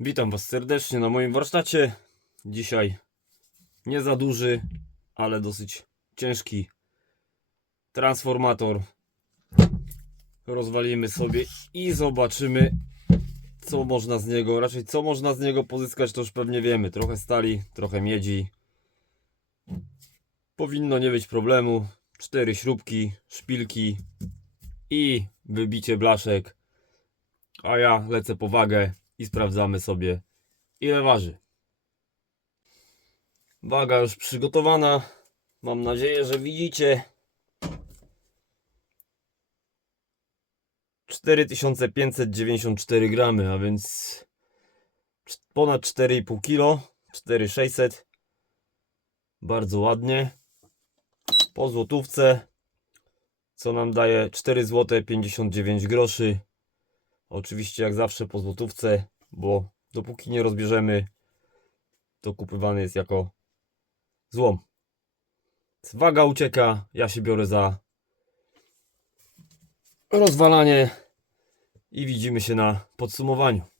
Witam Was serdecznie na moim warsztacie. Dzisiaj nie za duży, ale dosyć ciężki transformator. Rozwalimy sobie i zobaczymy, co można z niego, raczej co można z niego pozyskać, to już pewnie wiemy. Trochę stali, trochę miedzi. Powinno nie być problemu. Cztery śrubki, szpilki i wybicie blaszek. A ja lecę po wagę i sprawdzamy sobie ile waży. Waga już przygotowana. Mam nadzieję, że widzicie. 4594 gramy, a więc ponad 4,5 kg, 4600. Bardzo ładnie. Po złotówce, co nam daje 4 zł 59 groszy. Oczywiście jak zawsze po złotówce, bo dopóki nie rozbierzemy, to kupywany jest jako złom. Waga ucieka, ja się biorę za rozwalanie i widzimy się na podsumowaniu.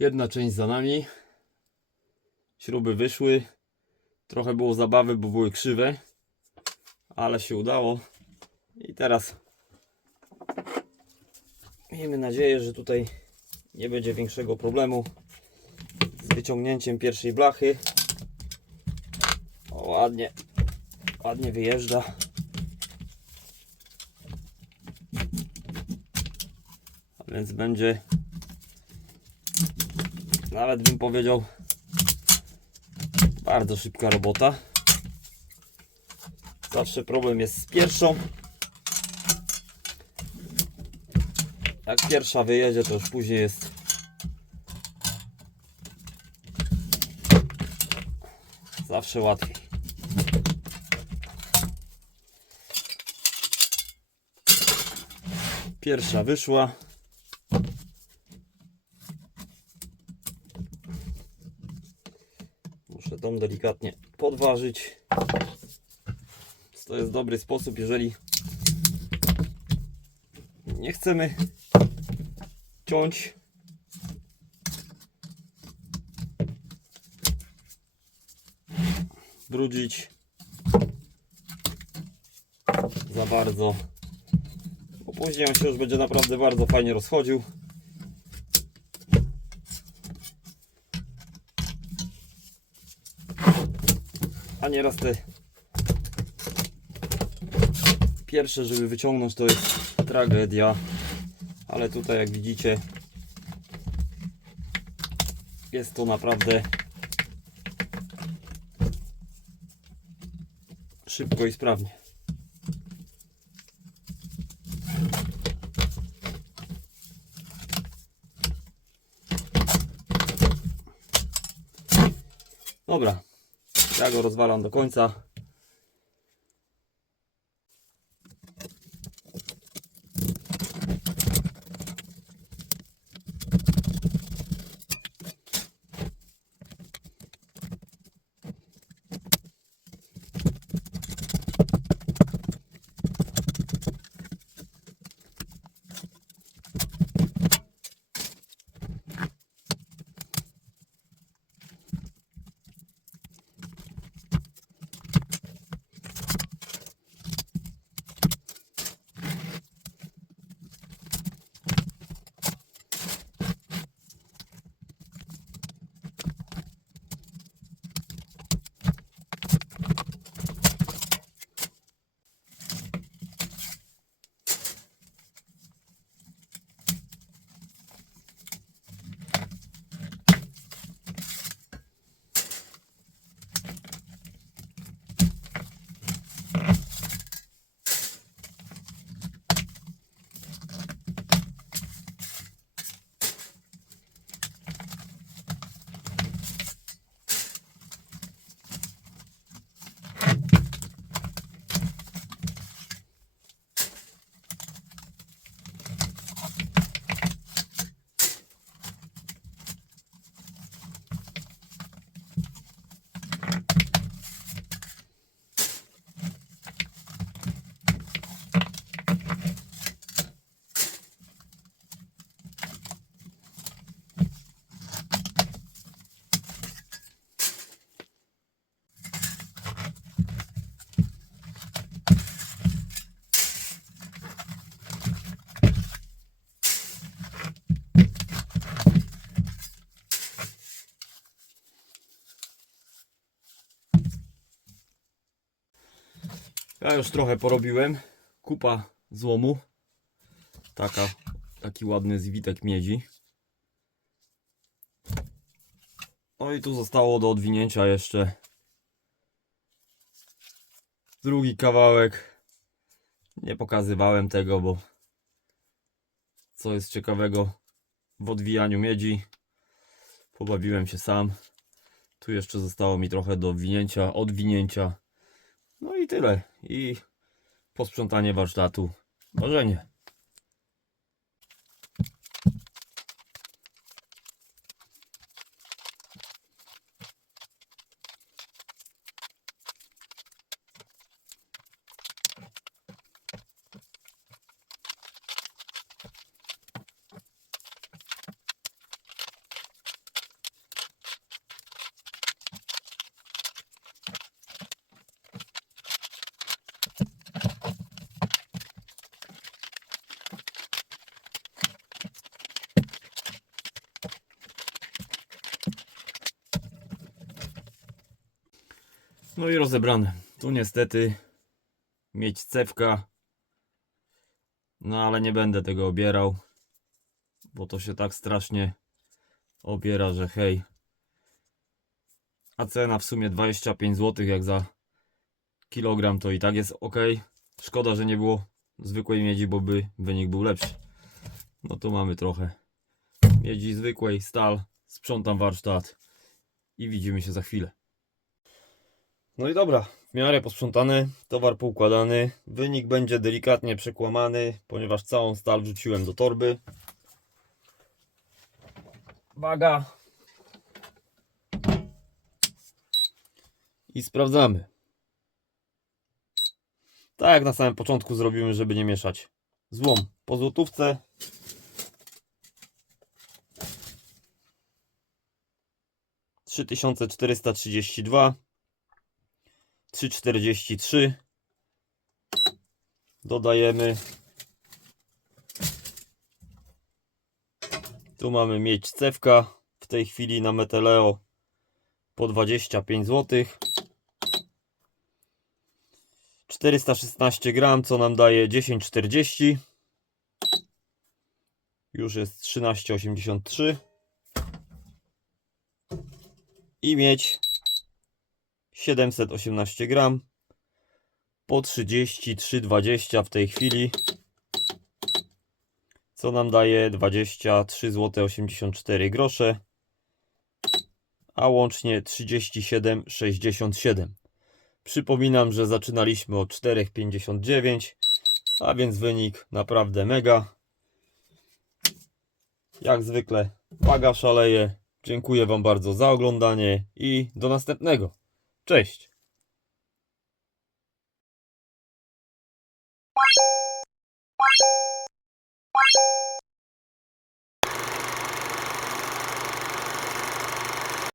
Jedna część za nami. Śruby wyszły. Trochę było zabawy, bo były krzywe. Ale się udało. I teraz miejmy nadzieję, że tutaj nie będzie większego problemu z wyciągnięciem pierwszej blachy. O, ładnie, ładnie wyjeżdża. A więc będzie nawet bym powiedział bardzo szybka robota. Zawsze problem jest z pierwszą. Jak pierwsza wyjedzie, to już później jest zawsze łatwiej. Pierwsza wyszła. Delikatnie podważyć. To jest dobry sposób, jeżeli nie chcemy ciąć. Brudzić za bardzo, bo później on się już będzie naprawdę bardzo fajnie rozchodził. nieraz te pierwsze, żeby wyciągnąć, to jest tragedia. Ale tutaj, jak widzicie, jest to naprawdę szybko i sprawnie. Dobra, ja go rozwalam do końca. Ja już trochę porobiłem. Kupa złomu. Taka, taki ładny zwitek miedzi. No i tu zostało do odwinięcia jeszcze drugi kawałek. Nie pokazywałem tego, bo co jest ciekawego w odwijaniu miedzi. Pobawiłem się sam. Tu jeszcze zostało mi trochę do winięcia, odwinięcia. No i tyle. I posprzątanie warsztatu. Marzenie. No i rozebrane. Tu niestety mieć cewka. No ale nie będę tego obierał. Bo to się tak strasznie obiera, że hej. A cena w sumie 25 zł jak za kilogram to i tak jest ok. Szkoda, że nie było zwykłej miedzi, bo by wynik był lepszy. No tu mamy trochę miedzi zwykłej, stal. Sprzątam warsztat i widzimy się za chwilę. No i dobra, w miarę posprzątany, towar poukładany. Wynik będzie delikatnie przekłamany, ponieważ całą stal wrzuciłem do torby. Waga. I sprawdzamy. Tak jak na samym początku zrobimy, żeby nie mieszać. Złom po złotówce. Trzy tysiące czterysta trzydzieści dwa. 3,43 dodajemy. Tu mamy mieć cewka. W tej chwili na Meteleo po 25 zł 416 gram co nam daje 10,40 już jest 13,83 i mieć 718 gram po 33,20 w tej chwili co nam daje 23 zł 84 grosze a łącznie 37,67. Przypominam, że zaczynaliśmy od 4,59, a więc wynik naprawdę mega. Jak zwykle waga szaleje. Dziękuję Wam bardzo za oglądanie i do następnego. Cześć!